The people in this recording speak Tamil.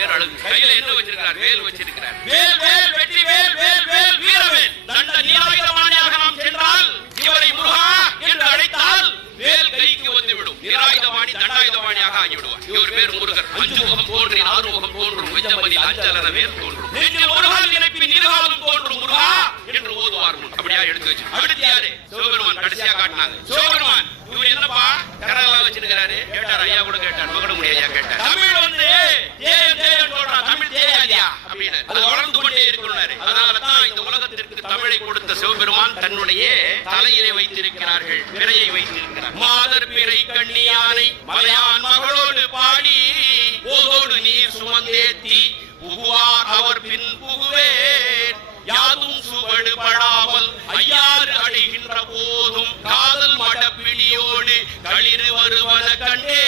பேர் அழகு. கையில என்ன வச்சிருக்கிறார்? வேல் வச்சிருக்கிறார். வேல் வேல் வெற்றி வேல் வேல் வேல் வீரவேல். தண்ட நிராயுதபாணியாக நாம் சென்றால் இவரை முருகா என்று அழைத்தால் வேல் கைக்கு வந்துவிடும். நிராயுதபாணி தண்டாயுதபாணியாக ஆகிவிடுவார். இவர் பேர் முருகர். அஞ்சு முகம் தோன்றி ஆறு முகம் தோன்றும் வெஞ்சமதி அஞ்சலர வேல் தோன்றும். நெஞ்சில் முருகால் நினைப்பின் இருகாலும் தோன்றும் முருகா என்று ஓதுவார். அப்படியா எடுத்து வச்சு அடுத்து யாரு? சிவபெருமான் கடைசியா காட்டினாங்க. சிவபெருமான் இவர் என்னப்பா கரகெல்லாம் வச்சிருக்கிறாரு கேட்டார். ஐயா கூட கேட்டார், மகடமுடி ஐயா கேட்டார். தமிழ் வந்து தேயம் சொல்றான், தமிழ் தேயாதியா அப்படின்னு அது வளர்ந்து கொண்டே இருக்கிறாரு. அதனாலதான் இந்த உலகத்திற்கு தமிழை கொடுத்த சிவபெருமான் தன்னுடைய தலையிலே வைத்திருக்கிறார்கள், பிறையை வைத்திருக்கிறார். மாதர் பிறை கண்ணியானை மலையான் மகளோடு பாடி ஓதோடு நீர் சுமந்தேத்தி புகுவார் அவர் பின் புகுவேன். யாதும் சுவடு படாமல் ஐயாறு அடைகின்ற போதும் காதல் மடப்பிடியோடு களிறு வருவன கண்டே